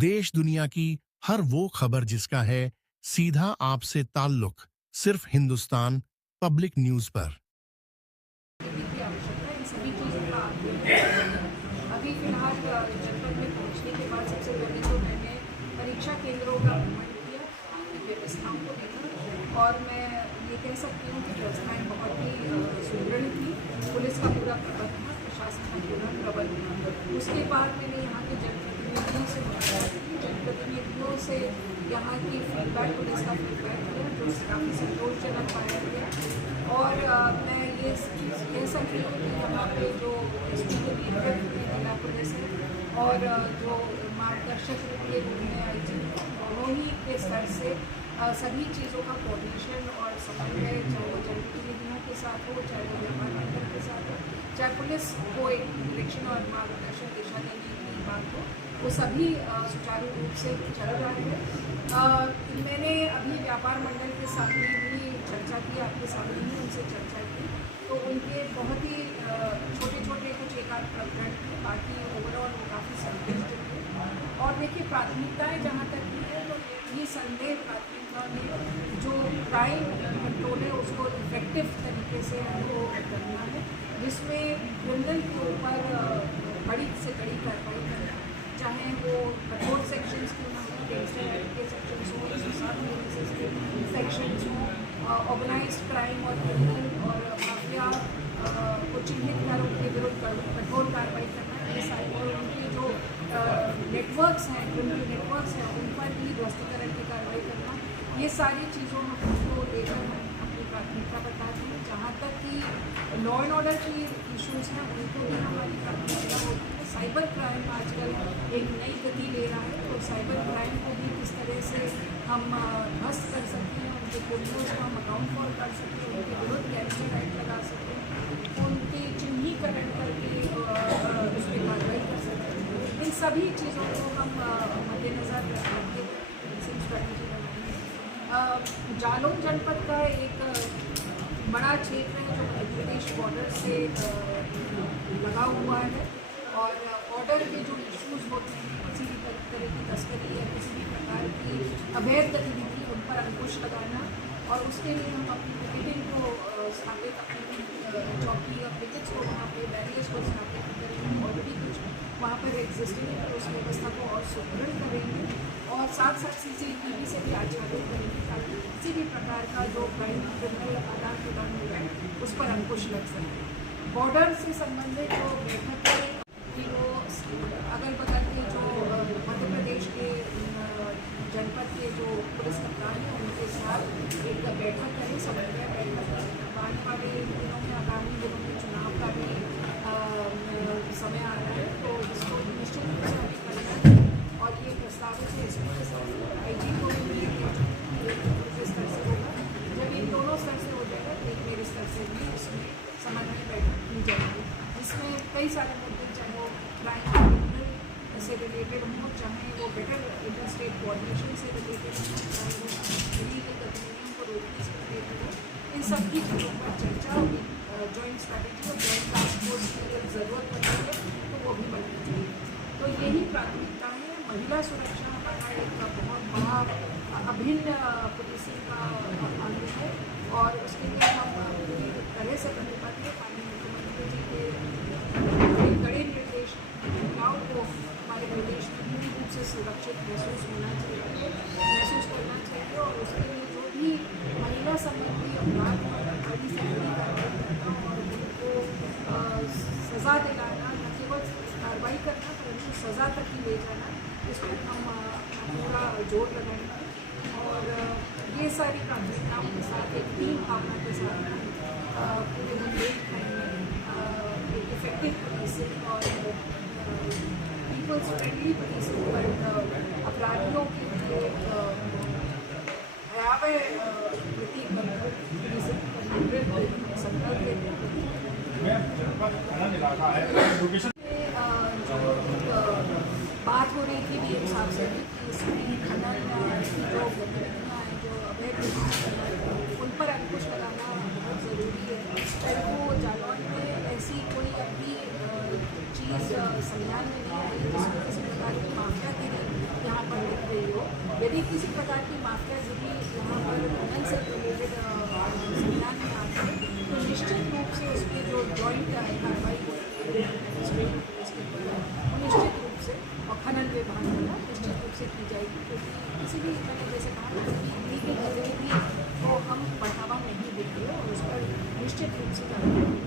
देश दुनिया की हर वो खबर जिसका है सीधा आपसे ताल्लुक, सिर्फ हिंदुस्तान पब्लिक न्यूज पर। की आवश्यकता इन सभी चीज़ों का अध्ययन। अभी फिलहाल जनपद में पहुंचने के बाद सबसे पहले तो मैंने परीक्षा केंद्रों का भ्रमण किया, वहाँ की व्यवस्थाओं को देखा और मैं ये कह सकती हूँ कि व्यवस्थाएं बहुत ही सुदृढ़ थी। पुलिस का पूरा प्रबंध था, प्रशासन का पूरा प्रबंध था। उसके बाद मैंने यहाँ के जनप्रतिनिधियों से मुलाकात की, जनप्रतिनिधियों से यहाँ की फीडबैक, पुलिस का फीडबैक लिया जो काफ़ी संतोषजनक पाया गया। और मैं ये चीज़ कह सकती हूँ कि यहाँ पे जो एसपी के नेतृत्व में जिला पुलिस है और जो मार्गदर्शक के रूप में आई थी, दोनों ही के स्तर से सभी चीज़ों का कोऑर्डिनेशन और समन्वय, चाहे वो जनप्रतिनिधियों के साथ हो, चाहे वो व्यापार मंडल के साथ हो, चाहे पुलिस को एक डायरेक्शन और मार्गदर्शन दिशा देने की बात हो, वो सभी सुचारू रूप से चल रहा है। मैंने अभी व्यापार मंडल के साथ में भी चर्चा की, आपके सामने ही उनसे चर्चा की, तो उनके बहुत ही छोटे छोटे कुछ एक आध प्रकरण थे, बाकी ओवरऑल वो काफ़ी संतुष्ट थे। और देखिए, प्राथमिकताएं जहाँ तक की है तो ये संदेह प्राथमिकता में जो क्राइम कंट्रोल है उसको इफेक्टिव तरीके से हमको करना है, जिसमें क्रिमिनल के ऊपर बड़ी से बड़ी कार्रवाई करना, चाहे वो कठोर सेक्शंस क्यों ना हो, गैंगस्टर एक्ट के सेक्शंस हो, सेक्शंस हो, ऑर्गेनाइज्ड क्राइम और क्रिमिनल और माफिया को चिन्हित कर उनके विरुद्ध कठोर कार्रवाई करना है, और उनके जो नेटवर्क्स हैं, क्रिमिनल नेटवर्क्स हैं, उन पर भी ध्वस्तीकरण की कार्रवाई करना, ये सारी चीज़ों को लेकर हम अपनी प्राथमिकता बताते हैं। जहाँ तक कि लॉ एंड ऑर्डर की इशूज़ हैं उनको भी हमारी प्राथमिकता होती है। साइबर क्राइम आजकल एक नई गति ले रहा है, तो साइबर क्राइम को भी किस तरह से हम ध्वस्त कर सकते हैं, उनके क्रिमिनल्स को हम अकाउंट फॉर कर सकते हैं, उनके विरुद्ध गैंगस्टर एक्ट लगा सकते हैं, उनके चिन्हीकरण करके उस पर कार्रवाई कर सकते हैं। इन सभी चीज़ों को हम मद्देनज़र रखते हुए स्ट्रैटेजी बनाएंगे। जालौन जनपद का एक बड़ा क्षेत्र है जो मध्य प्रदेश बॉर्डर से लगा हुआ है, और बॉर्डर के जो इश्यूज़ होते हैं, किसी भी तरह की तस्करी या किसी भी प्रकार की अवैध गतिविधि, उन पर अंकुश लगाना, और उसके लिए हम अपनी पिकेटिंग को स्थापित, अपनी चौकी या पिकेट्स को वहाँ पे बैरियर्स को स्थापित करेंगे। ऑलरेडी कुछ वहाँ पर एग्जिस्टिंग है, तो उस व्यवस्था को और सुदृढ़ करेंगे, और साथ साथ CCTV से भी आच्छादित करेंगे ताकि किसी भी प्रकार का जो क्रिमिनल आदान प्रदान हो रहा है उस पर अंकुश लग सके। बॉर्डर से संबंधित जो बैठक है कि वो अगल बगल के जो मध्य प्रदेश के जनपद के जो पुलिस कप्तान हैं उनके साथ एक बैठक करें, समन्वय बैठक। आने वाले दिनों में, आगामी दिनों में चुनाव का भी समय आ रहा है, तो इसको निश्चित रूप से हमें करना है, और ये प्रस्तावित है इसमें IG को भी मिलेगा स्तर से होगा। जब इन दोनों स्तर से हो जाएगा तो एक मेरे स्तर से भी इसमें समन्वय बैठक की जाएगी, जिसमें कई सारे मुद्दे, चाहे वो क्राइम से रिलेटेड हो, चाहे वो बेटर इंटर स्टेट कोऑर्डिनेशन से रिलेटेड हो, चाहे वो इलीगल गतिविधियों को रोकने से रिलेटेड हो, इन सब की चीज़ों पर चर्चा होगी। जॉइंट स्ट्रैटेजी और जॉइंट टास्क फोर्स की अगर ज़रूरत पड़ती है तो वो भी बननी चाहिए। तो यही प्राथमिकता है। महिला सुरक्षा हमारा एक बहुत बड़ा अभिन्न पुलिसिंग का अंग है, और उसके लिए हम पूरी तरह से प्रतिबद्ध हैं। माननीय मुख्यमंत्री जी के कड़े निर्देश, महिलाओं को हमारे प्रदेश में पूर्ण रूप से सुरक्षित महसूस करना चाहिए, और उसके लिए जो भी महिला संबंधी अपराध बड़ी से बड़ी कार्रवाई करना और उनको सज़ा दिलाना, न केवल कार्रवाई करना परंतु सज़ा तक ही ले जाना, इस पर हम पूरा जोर लगाएंगे। और ये सारी प्राथमिकताओं के साथ एक टीम भावना के साथ पूरे बुंदेलखंड में एक इफेक्टिव पुलिसिंग और पीपल्स फ्रेंडली पुलिसिंग पर अपराधियों के लिए भयावह प्रति संकल्प लेते बात हो रही थी भी हिसाब से कि इसमें खनन की जो गतिविधियाँ हैं, जो अवैध उन पर अंकुश लगाना बहुत ज़रूरी है। चाहे वो जालौन में ऐसी कोई अभी चीज़ संज्ञान में नहीं आई जिसमें किसी प्रकार की माफियागिरी यहाँ रही हो, यदि किसी प्रकार की माफियागिरी यहाँ पर खनन से रिलेटेड संज्ञान में आती है तो निश्चित रूप से उसकी जो जॉइंट कार्रवाई होती है मजिस्ट्रेट इसके द्वारा वो निश्चित रूप से और खनन विभाग द्वारा निश्चित रूप से की जाएगी, क्योंकि किसी भी मैंने जैसे कहा इलीगल गतिविधि को हम बढ़ावा नहीं देंगे और उस पर निश्चित रूप से कार्रवाई